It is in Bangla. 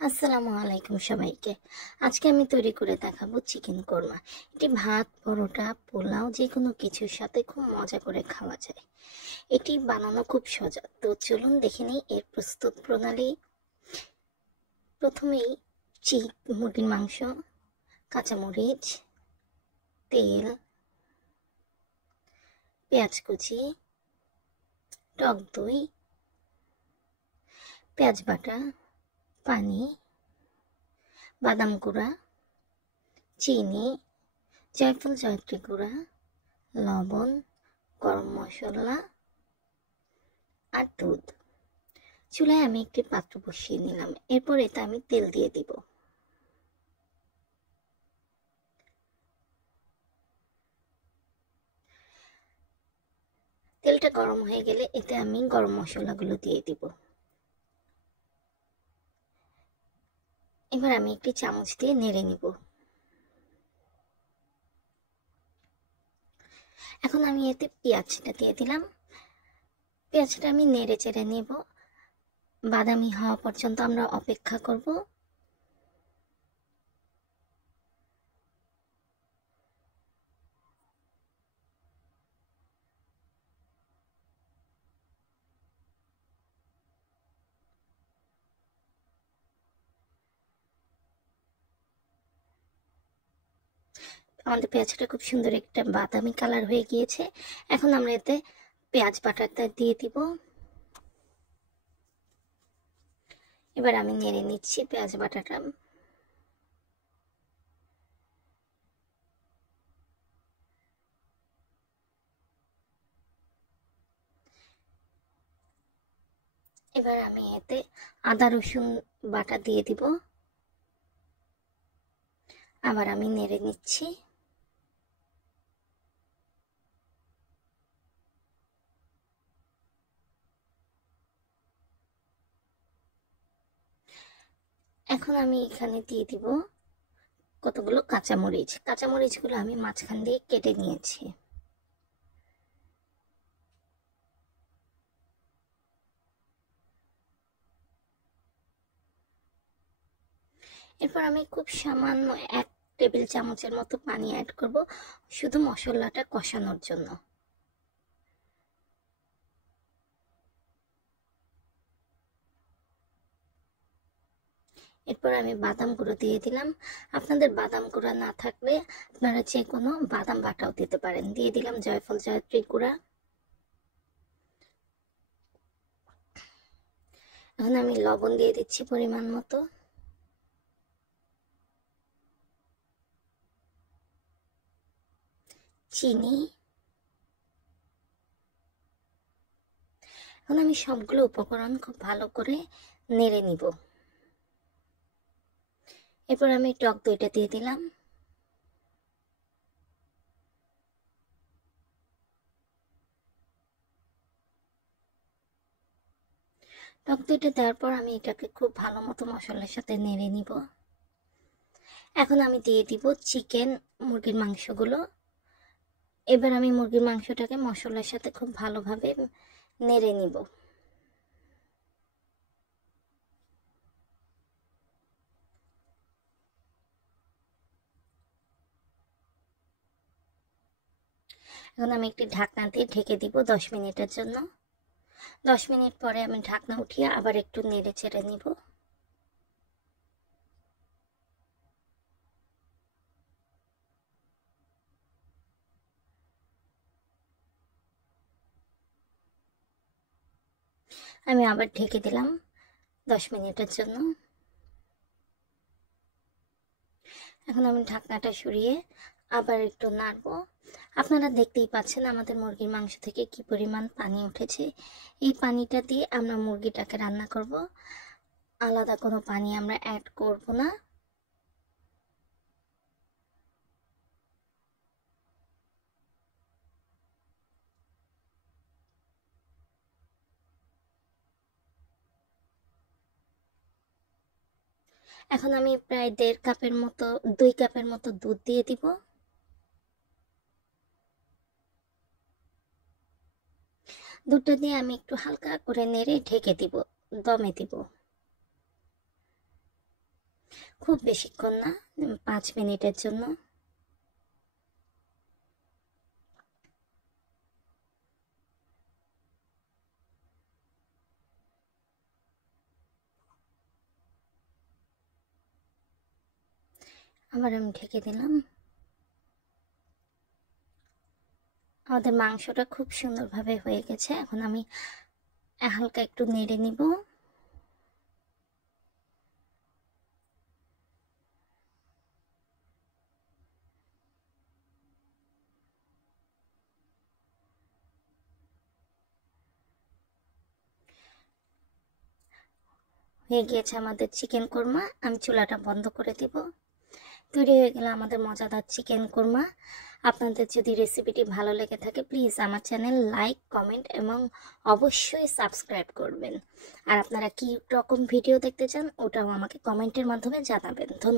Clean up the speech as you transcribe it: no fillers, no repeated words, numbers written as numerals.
আসসালামু আলাইকুম সবাইকে। আজকে আমি তৈরি করে দেখাবো চিকেন কোরমা। এটি ভাত, পরোটা, পোলাও যেকোনো কিছুর সাথে খুব মজা করে খাওয়া যায়। এটি বানানো খুব সোজা, তো চলুন দেখে নিই এর প্রস্তুত প্রণালী। প্রথমেই মুরগির মাংস, কাঁচামরিচ, তেল, পেঁয়াজ কুচি, টক দই, পেঁয়াজ বাটা, পানি, বাদাম গুঁড়া, চিনি, জয়ফল জয়ত্রী গুঁড়া, লবণ, গরম মশলা আর দুধ। চুলায় আমি একটি পাত্র বসিয়ে নিলাম। এরপর এতে আমি তেল দিয়ে দিব। তেলটা গরম হয়ে গেলে এতে আমি গরম মশলাগুলো দিয়ে দিব। এবার আমি একটি চামচ দিয়ে নেড়ে নিব। এখন আমি এতে পেঁয়াজটা দিয়ে দিলাম। পেঁয়াজটা আমি নেড়ে চেড়ে নেব। বাদামি হওয়া পর্যন্ত আমরা অপেক্ষা করব। আমাদের পেঁয়াজটা খুব সুন্দর একটা বাদামি কালার হয়ে গিয়েছে। এখন আমরা এতে পেঁয়াজ বাটাটা দিয়ে দিব। এবার আমি নেড়ে নিচ্ছি পেঁয়াজ বাটাটা। এবার আমি এতে আদা রসুন বাটা দিয়ে দিব। আবার আমি নেড়ে নিচ্ছি। এখন আমি এখানে দিয়ে দিব কতগুলো কাঁচামরিচ। কাঁচামরিচগুলো আমি মাঝখান দিয়ে কেটে নিয়েছি। এরপর আমি খুব সামান্য 1 টেবিল চামচের মতো পানি অ্যাড করব, শুধু মশলাটা কষানোর জন্য। এরপর আমি বাদাম গুঁড়ো দিয়ে দিলাম। আপনাদের বাদাম গুঁড়া না থাকলে আপনারা যে কোনো বাদাম বাটাও দিতে পারেন। দিয়ে দিলাম জয়ফল জয়ত্রী গুঁড়া। এখন আমি লবণ দিয়ে দিচ্ছি পরিমাণ মতো। চিনি। এখন আমি সবগুলো উপকরণ খুব ভালো করে নেড়ে নিব। এরপর আমি টক দইটা দিয়ে দিলাম। টক দইটা দেওয়ার পর আমি এটাকে খুব ভালো মতো মশলার সাথে নেড়ে নিব। এখন আমি দিয়ে দিব মুরগির মাংসগুলো। এবার আমি মুরগির মাংসটাকে মশলার সাথে খুব ভালোভাবে নেড়ে নিব। এখন আমি একটি ঢাকনা দিয়ে ঢেকে দিব 10 মিনিটের জন্য। 10 মিনিট পরে আমি ঢাকনা উঠিয়ে আবার একটু নেড়ে চেড়ে নিব। আমি আবার ঢেকে দিলাম 10 মিনিটের জন্য। এখন আমি ঢাকনাটা সরিয়ে আবার একটু নাড়বো। আপনারা দেখতেই পাচ্ছেন আমাদের মুরগির মাংস থেকে কি পরিমাণ পানি উঠেছে। এই পানিটা দিয়ে আমরা মুরগিটাকে রান্না করব। আলাদা কোনো পানি আমরা অ্যাড করব না। এখন আমি প্রায় 1.5 কাপের মতো 2 কাপের মতো দুধ দিয়ে দিব। দুধটা দিয়ে আমি একটু হালকা করে নেড়ে ঢেকে দিব, দমে দিব। খুব বেশিক্ষণ না, 5 মিনিটের জন্য। আবার আমি ঢেকে দিলাম। আমাদের মাংসটা খুব সুন্দরভাবে হয়ে গেছে। এখন আমি হালকা একটু নেড়ে নিব। হয়ে গিয়েছে আমাদের চিকেন কোরমা। আমি চুলাটা বন্ধ করে দিব। তৈরি হয়ে গেল আমাদের মজাদার চিকেন কোরমা। আপনাদের যদি রেসিপিটি ভালো লেগে থাকে প্লিজ আমার চ্যানেল লাইক, কমেন্ট এবং অবশ্যই সাবস্ক্রাইব করবেন। আর আপনারা কী রকম ভিডিও দেখতে চান ওটাও আমাকে কমেন্টের মাধ্যমে জানাবেন। ধন্যবাদ।